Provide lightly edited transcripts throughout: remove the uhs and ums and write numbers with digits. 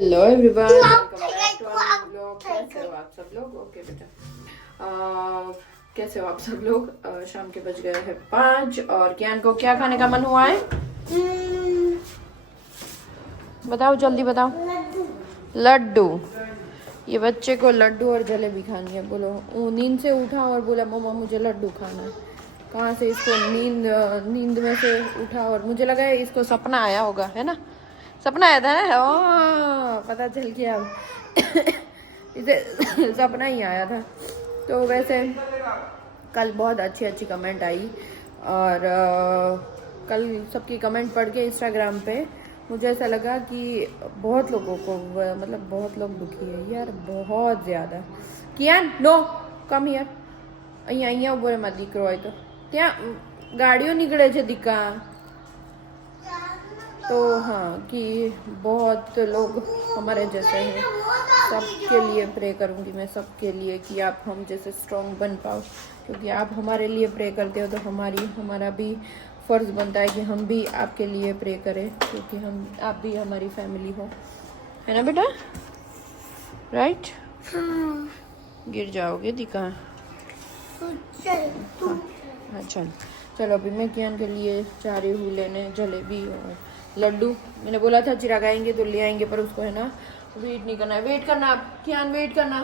Hello everyone, welcome back to our blog. कैसे हो आप सब लोग? ओके बेटा, कैसे हो आप सब लोग? शाम के बज गए हैं 5 और कियान को क्या खाने का मन हुआ है? बताओ जल्दी बताओ। लड्डू। ये बच्चे को लड्डू और जलेबी खानी है। बोलो, वो नींद से उठा और बोला मम्मा मुझे लड्डू खाना है। कहाँ से इसको नींद में से उठा और मुझे लगा है इसको सपना आया होगा, है ना? सपना आया था ना? पता चल गया इसे सपना ही आया था। तो वैसे कल बहुत अच्छी अच्छी कमेंट आई और कल सबकी कमेंट पढ़ के इंस्टाग्राम पे मुझे ऐसा लगा कि बहुत लोगों को मतलब बहुत लोग दुखी है यार, बहुत ज़्यादा। कियान नो कम हियर, અહીંયા ઉભો રે મારો દીકરો હોય तो ત્યાં ગાડીઓ નીકળે છે દીકા। तो हाँ कि बहुत लोग हमारे जैसे हैं, सबके लिए प्रे करूँगी मैं, सबके लिए कि आप हम जैसे स्ट्रॉन्ग बन पाओ, क्योंकि आप हमारे लिए प्रे करते हो तो हमारा भी फ़र्ज़ बनता है कि हम भी आपके लिए प्रे करें, क्योंकि आप भी हमारी फैमिली हो, है ना बेटा? राइट? गिर जाओगे दिखा। हाँ चलो अभी मैं कियान के लिए जा रही हूँ लेने जलेबी और लड्डू। मैंने बोला था चिराग आएंगे तो ले आएंगे, पर उसको है ना वेट नहीं करना है। वेट करना आप कियान, वेट करना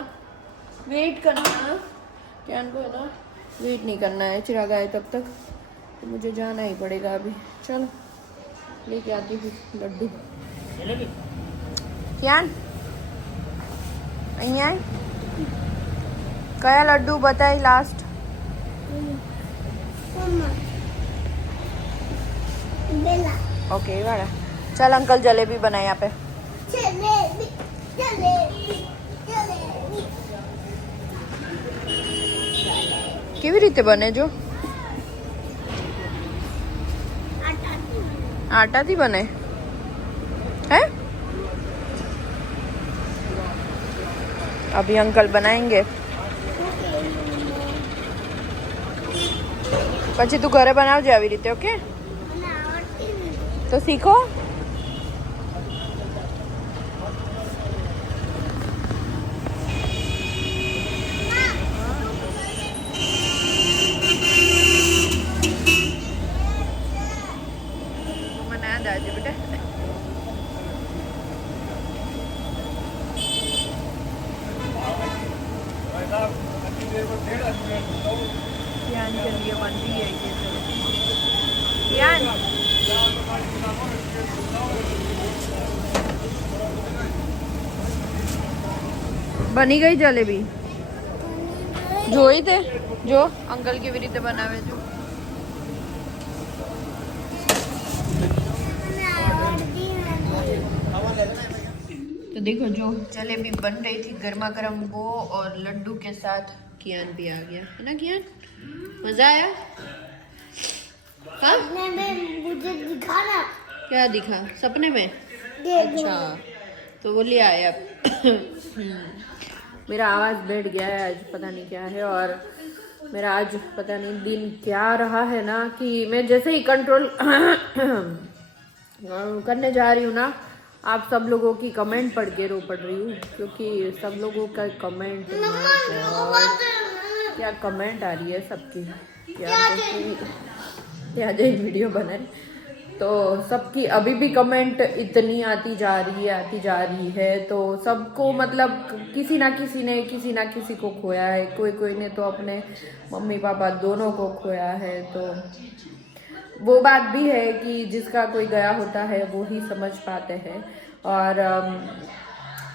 कियान को है ना वेट नहीं करना है चिराग आए तब तक, तो मुझे जाना ही पड़ेगा अभी। चलो लेके आती हूँ लड्डू। कियान અહીંયા કયા લડ્ડુ બતાય લાસ્ટ? ओके वाला। चल अंकल जलेबी बनाए यहाँ पे। કેવી રીતે બને જો? આટાથી બને है? अभी अंकल बनाएंगे, પછી તું ઘરે બનાવજે આવી રીતે, ઓકે? तो सीखो। मना दादी बेटा ज्ञान के लिए बन रही है ये ज्ञान। બની ગઈ જલેબી? જોઈ તે જો અંકલ કેવી રીતે બનાવે છે। तो देखो जो जलेबी बन रही थी गर्मा गर्म वो, और लड्डू के साथ कियान भी आ गया, है ना कियान? मजा आया? हाँ? मुझे दिखा ना। क्या दिखा? सपने में? अच्छा तो वो ले आया। मेरा आवाज़ बैठ गया है आज, पता नहीं क्या है, और मेरा आज पता नहीं दिन क्या रहा है ना, कि मैं जैसे ही कंट्रोल करने जा रही हूँ ना, आप सब लोगों की कमेंट पढ़ के रो पड़ रही हूँ, क्योंकि सब लोगों का कमेंट, क्या कमेंट आ रही है सबकी क्या जो वीडियो बना रही, तो सबकी अभी भी कमेंट इतनी आती जा रही है। तो सबको मतलब किसी ना किसी को खोया है, कोई ने तो अपने मम्मी पापा दोनों को खोया है। तो वो बात भी है कि जिसका कोई गया होता है वो ही समझ पाते हैं। और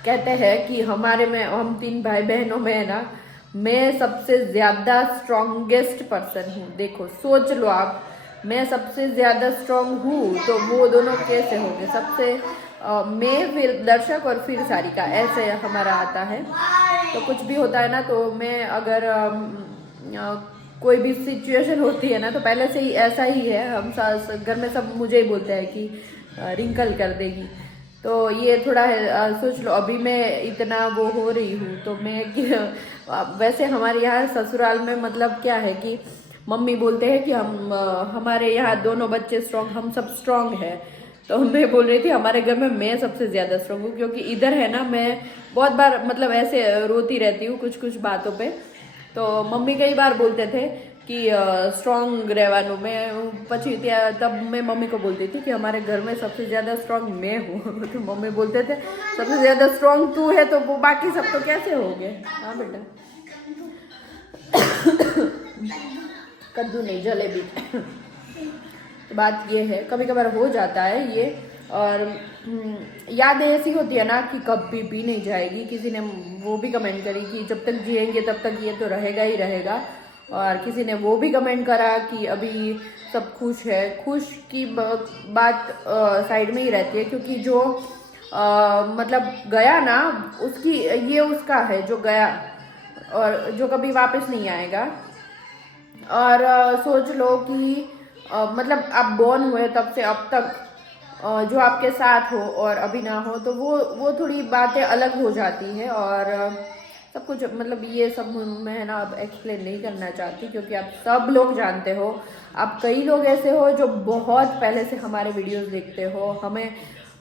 कहते हैं कि हम 3 भाई बहनों में है ना, मैं सबसे ज़्यादा स्ट्रॉन्गेस्ट पर्सन हूँ। देखो सोच लो आप, मैं सबसे ज़्यादा स्ट्रॉन्ग हूँ तो वो दोनों कैसे होंगे? सबसे मैं, फिर दर्शक और फिर सारिका, ऐसे हमारा आता है। तो कुछ भी होता है ना, तो मैं अगर कोई भी सिचुएशन होती है ना, तो पहले से ही ऐसा ही है। हम घर में सब मुझे ही बोलते हैं कि रिंकल कर देगी। तो ये थोड़ा है, सोच लो अभी मैं इतना वो हो रही हूँ, तो मैं वैसे हमारे यहाँ ससुराल में मतलब क्या है कि मम्मी बोलते हैं कि हमारे यहाँ दोनों बच्चे स्ट्रॉन्ग, हम सब स्ट्रॉन्ग है। तो मैं बोल रही थी हमारे घर में मैं सबसे ज्यादा स्ट्रांग हूँ, क्योंकि इधर है ना मैं बहुत बार मतलब ऐसे रोती रहती हूँ कुछ कुछ बातों पे। तो मम्मी कई बार बोलते थे कि स्ट्रांग રહેવાનું मैं પછી तब मैं मम्मी को बोलती थी कि हमारे घर में सबसे ज्यादा स्ट्रांग मैं हूँ। तो मम्मी बोलते थे सबसे ज्यादा स्ट्रांग तू है तो वो बाकी सब तो कैसे हो गए। हाँ बेटा कद्दू नहीं जलेबी। तो बात ये है कभी कभार हो जाता है ये। और यादें ऐसी होती है ना कि कभी भी नहीं जाएगी। किसी ने वो भी कमेंट करी कि जब तक जिएंगे तब तक ये तो रहेगा ही रहेगा। और किसी ने वो भी कमेंट करा कि अभी सब खुश है। खुश की बात साइड में ही रहती है, क्योंकि जो मतलब गया ना उसकी ये उसका है जो गया और जो कभी वापस नहीं आएगा। और सोच लो कि मतलब आप बॉर्न हुए तब से अब तक जो आपके साथ हो और अभी ना हो, तो वो थोड़ी बातें अलग हो जाती है। और सब कुछ मतलब ये सब मैं ना अब एक्सप्लेन नहीं करना चाहती, क्योंकि आप सब लोग जानते हो। आप कई लोग ऐसे हो जो बहुत पहले से हमारे वीडियोस देखते हो, हमें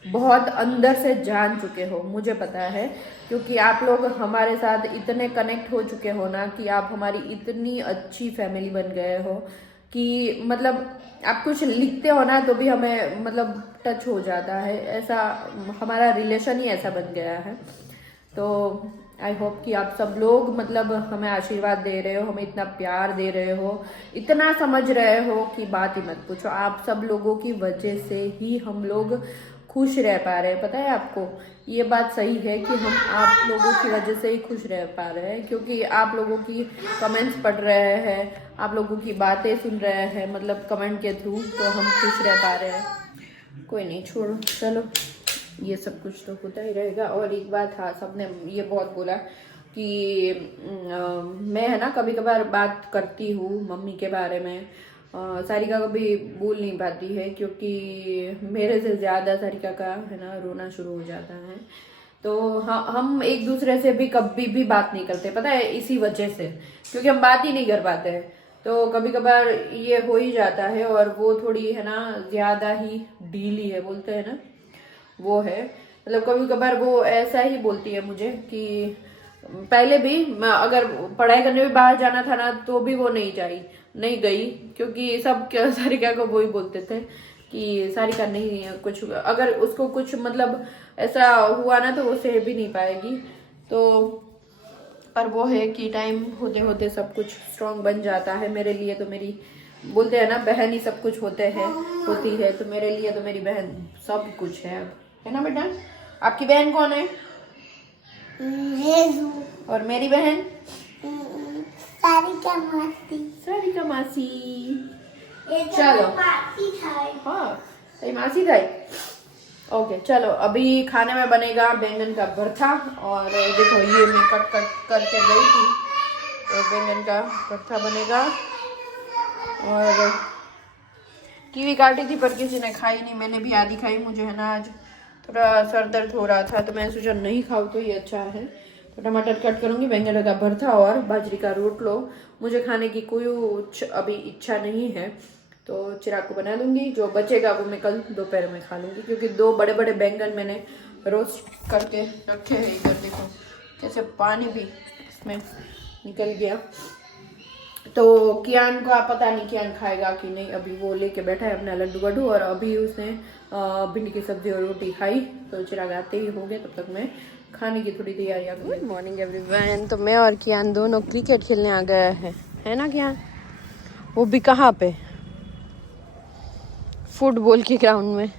बहुत अंदर से जान चुके हो, मुझे पता है। क्योंकि आप लोग हमारे साथ इतने कनेक्ट हो चुके हो ना कि आप हमारी इतनी अच्छी फैमिली बन गए हो कि मतलब आप कुछ लिखते हो ना तो भी हमें मतलब टच हो जाता है। ऐसा हमारा रिलेशन ही ऐसा बन गया है। तो आई होप कि आप सब लोग मतलब हमें आशीर्वाद दे रहे हो, हमें इतना प्यार दे रहे हो, इतना समझ रहे हो कि बात ही मत पूछो। आप सब लोगों की वजह से ही हम लोग खुश रह पा रहे हैं। पता है आपको ये बात सही है कि हम आप लोगों की वजह से ही खुश रह पा रहे हैं, क्योंकि आप लोगों की कमेंट्स पढ़ रहे हैं, आप लोगों की बातें सुन रहे हैं मतलब कमेंट के थ्रू, तो हम खुश रह पा रहे हैं। कोई नहीं छोड़ो, चलो ये सब कुछ तो होता ही रहेगा। और एक बात हाँ, सबने ये बहुत बोला कि मैं है ना कभी कभार बात करती हूँ मम्मी के बारे में। सारिका कभी बोल नहीं पाती है, क्योंकि मेरे से ज़्यादा सारिका का है ना रोना शुरू हो जाता है। तो हम एक दूसरे से भी कभी भी बात नहीं करते, पता है इसी वजह से, क्योंकि हम बात ही नहीं कर पाते हैं। तो कभी कभार ये हो ही जाता है। और वो थोड़ी है ना ज़्यादा ही ढीली है, बोलते हैं ना वो है। मतलब कभी कभार वो ऐसा ही बोलती है मुझे कि पहले भी अगर पढ़ाई करने भी बाहर जाना था ना तो भी वो नहीं गई, क्योंकि सब सारिका को वो ही बोलते थे कि सारिका नहीं कुछ, अगर उसको कुछ मतलब ऐसा हुआ ना तो वो सह भी नहीं पाएगी। तो पर वो है कि टाइम होते होते सब कुछ स्ट्रांग बन जाता है। मेरे लिए तो मेरी बोलते हैं ना बहन ही सब कुछ होती है, तो मेरे लिए तो मेरी बहन सब कुछ है ना बेटा। आपकी बहन कौन है? और मेरी बहन सारिका मासी। चलो हाँ सही मासी था। ओके चलो अभी खाने में बनेगा बैंगन का भरथा। और देखो ये मैं कट करके गई थी, तो बैंगन का भरथा बनेगा। और कीवी काटी थी पर किसी ने खाई नहीं, मैंने भी आधी खाई। मुझे है ना आज थोड़ा सर दर्द हो रहा था, तो मैंने सोचा नहीं खाऊँ तो ये अच्छा है। तो टमाटर कट करूँगी, बैंगन का भरथा और बाजरी का रोटलो। मुझे खाने की कोई अभी इच्छा नहीं है, तो चिराग को बना दूंगी। जो बचेगा वो मैं कल दोपहर में खा लूँगी, क्योंकि 2 बड़े बड़े बैंगन मैंने रोस्ट करके रखे हैं। इधर देखो कैसे पानी भी इसमें निकल गया। तो कियान को आप पता नहीं कियान खाएगा कि नहीं, अभी वो लेके बैठा है अपना लड्डू वड्डू। और अभी उसने भिंडी की सब्जी और रोटी खाई, तो चिराग आते ही हो गए, तब तक मैं खाने की थोड़ी तैयारियां करूँ। Good morning everyone. तो मैं और कियान दोनों क्रिकेट खेलने आ गए हैं, है ना कियान? वो भी कहाँ पे? फुटबॉल के ग्राउंड में।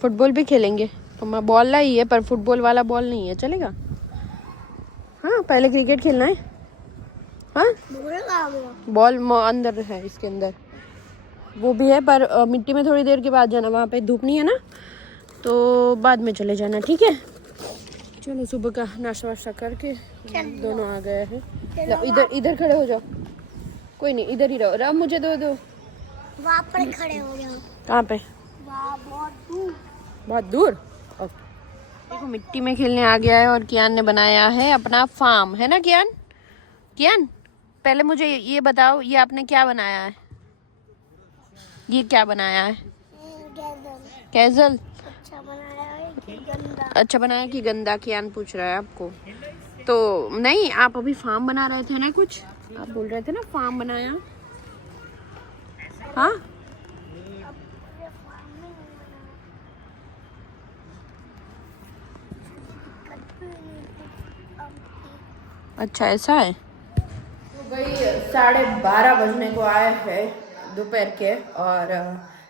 फुटबॉल भी खेलेंगे तो मैं बॉल लाई है, पर फुटबॉल वाला बॉल नहीं है, चलेगा? हाँ पहले क्रिकेट खेलना है। हाँ बॉल अंदर है, इसके अंदर वो भी है, पर मिट्टी में थोड़ी देर के बाद जाना, वहाँ पे धूप नहीं है ना, तो बाद में चले जाना, ठीक है? चलो सुबह का नाश्ता वाश्ता करके दोनों आ गए हैं। इधर खड़े हो जाओ, कोई नहीं इधर ही रहो। राम मुझे दो वहाँ पर खड़े हो जाओ। कहाँ पे? बहुत दूर। देखो मिट्टी में खेलने आ गया है, और कियान ने बनाया है अपना फार्म, है ना कियान? कियान पहले मुझे ये बताओ, ये आपने क्या बनाया है? ये क्या बनाया है? गैदर कैजल। अच्छा बनाया है कि गंदा? अच्छा बनाया कि गंदा, कियान पूछ रहा है आपको। तो नहीं, आप अभी फार्म बना रहे थे ना, कुछ आप बोल रहे थे ना फार्म बनाया। हाँ अब पूरे फार्म में नहीं बनाया। कद्दू नहीं थी, अब थी। अच्छा ऐसा है। तो भाई 12:30 बजने को आए हैं दोपहर के, और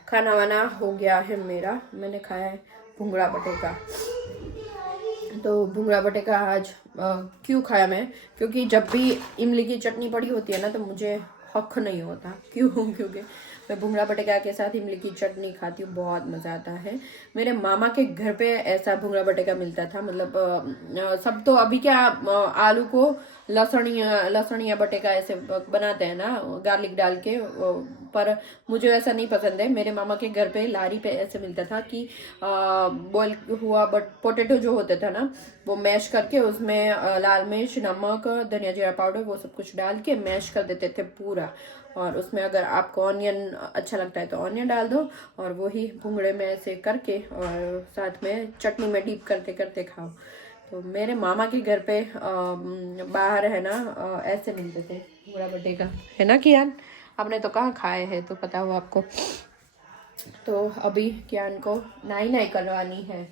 खाना वाना हो गया है मेरा। मैंने खाया है भुंगड़ा बटेका। तो भुंगड़ा बटेका आज क्यों खाया मैं, क्योंकि जब भी इमली की चटनी पड़ी होती है ना तो मुझे हक नहीं होता। क्यों? क्योंकि मैं भुंगड़ा बटेका के साथ इमली की चटनी खाती हूँ, बहुत मज़ा आता है। मेरे मामा के घर पे ऐसा भुंगड़ा बटेका मिलता था। मतलब सब तो अभी क्या आलू को लहसुन या बटेका ऐसे बनाते हैं ना, गार्लिक डाल के, पर मुझे ऐसा नहीं पसंद है। मेरे मामा के घर पे लारी पे ऐसे मिलता था कि बॉयल हुआ बट पोटैटो जो होता था ना, वो मैश करके उसमें लाल मिर्च, नमक, धनिया जीरा पाउडर, वो सब कुछ डाल के मैश कर देते थे पूरा। और उसमें अगर आपको ऑनियन अच्छा लगता है तो ऑनियन डाल दो, और वही भुंगड़े में ऐसे करके और साथ में चटनी में डीप करते करते खाओ। तो मेरे मामा के घर पे बाहर है ना ऐसे मिलते थे भुंगड़ा बटेका, है ना कियान? आपने तो कहाँ खाए हैं, तो पता हो आपको। तो अभी कियान को नाई करवानी है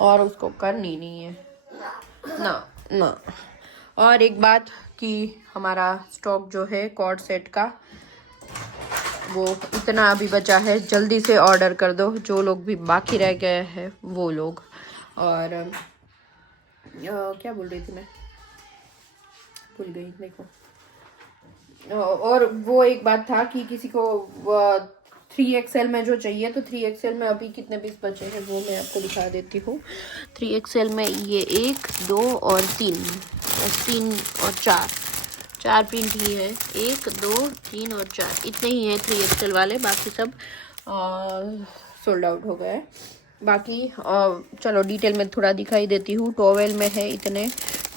और उसको करनी नहीं है ना ना। और एक बात कि हमारा स्टॉक जो है कॉर्ड सेट का, वो इतना अभी बचा है, जल्दी से ऑर्डर कर दो जो लोग भी बाकी रह गए हैं वो लोग। और क्या बोल रही थी मैं, भूल गई देखो। और वो एक बात था कि किसी को 3XL में जो चाहिए, तो 3XL में अभी कितने पीस बचे हैं वो मैं आपको दिखा देती हूँ। 3XL में ये 1 2 और 3 और 4 प्रिंट ही है। 1 2 3 और 4 इतने ही हैं 3XL वाले, बाकी सब सोल्ड आउट हो गए। बाकी चलो डिटेल में थोड़ा दिखाई देती हूँ। टॉवेल में है इतने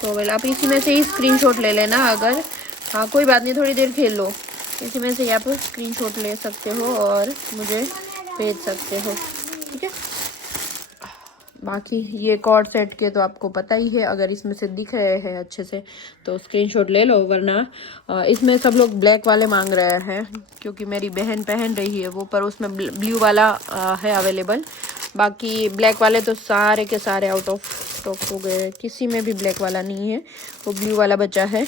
टॉवेल, आप इसी में से ही स्क्रीनशॉट ले लेना अगर। हाँ कोई बात नहीं, थोड़ी देर खेल लो, इसी में से ही आप स्क्रीनशॉट ले सकते हो और मुझे भेज सकते हो, ठीक है। बाकी ये कॉर्ड सेट के तो आपको पता ही है, अगर इसमें से दिख रहे हैं अच्छे से तो स्क्रीनशॉट ले लो, वरना इसमें सब लोग ब्लैक वाले मांग रहे हैं क्योंकि मेरी बहन पहन रही है वो, पर उसमें ब्लू वाला है अवेलेबल। बाकी ब्लैक वाले तो सारे के सारे आउट ऑफ स्टॉक हो गए हैं, किसी में भी ब्लैक वाला नहीं है, वो ब्लू वाला बचा है,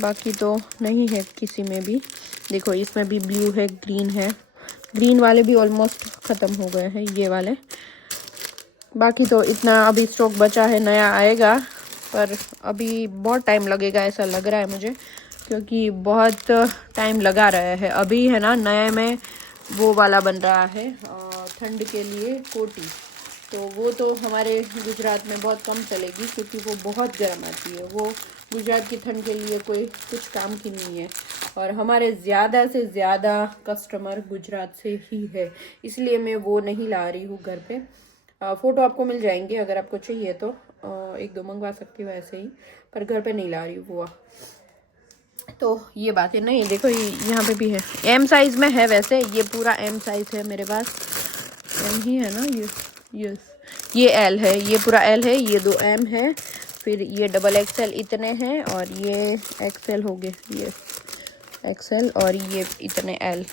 बाकी तो नहीं है किसी में भी। देखो इसमें भी ब्लू है, ग्रीन है, ग्रीन वाले भी ऑलमोस्ट ख़त्म हो गए हैं ये वाले। बाकी तो इतना अभी स्टॉक बचा है, नया आएगा पर अभी बहुत टाइम लगेगा ऐसा लग रहा है मुझे, क्योंकि बहुत टाइम लगा रहा है। अभी है ना नए में वो वाला बन रहा है ठंड के लिए कोटी, तो वो तो हमारे गुजरात में बहुत कम चलेगी क्योंकि वो बहुत गर्म आती है, वो गुजरात की ठंड के लिए कोई कुछ काम की नहीं है। और हमारे ज़्यादा से ज़्यादा कस्टमर गुजरात से ही है, इसलिए मैं वो नहीं ला रही हूँ घर पे। फ़ोटो आपको मिल जाएंगे, अगर आपको चाहिए तो 1-2 मंगवा सकती हूँ ऐसे ही, पर घर पे नहीं ला रही हूँ वो। तो ये बात है। नहीं देखो यहाँ पे भी है, M साइज़ में है वैसे, ये पूरा M साइज़ है मेरे पास, M ही है ना ये, यस ये L है, ये पूरा L है, ये 2 M है, फिर ये XXL इतने हैं, और ये XL हो गए, ये XL, और ये इतने L।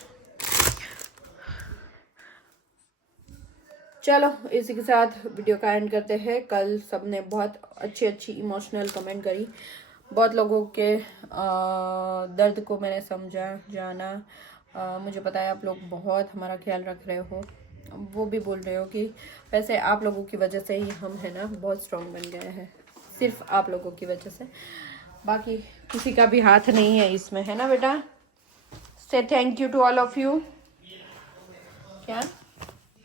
चलो इसी के साथ वीडियो का एंड करते हैं। कल सबने बहुत अच्छी इमोशनल कमेंट करी, बहुत लोगों के दर्द को मैंने समझा जाना। मुझे पता है आप लोग बहुत हमारा ख्याल रख रहे हो, वो भी बोल रहे हो कि वैसे आप लोगों की वजह से ही हम है ना बहुत स्ट्रॉन्ग बन गए हैं, सिर्फ आप लोगों की वजह से, बाकी किसी का भी हाथ नहीं है इसमें, है ना बेटा। Say thank you to all of you. क्या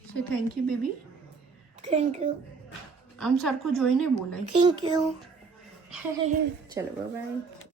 say thank you baby, thank you, हम सर को जो ही नहीं बोला। Thank you. चलो बाय बाय।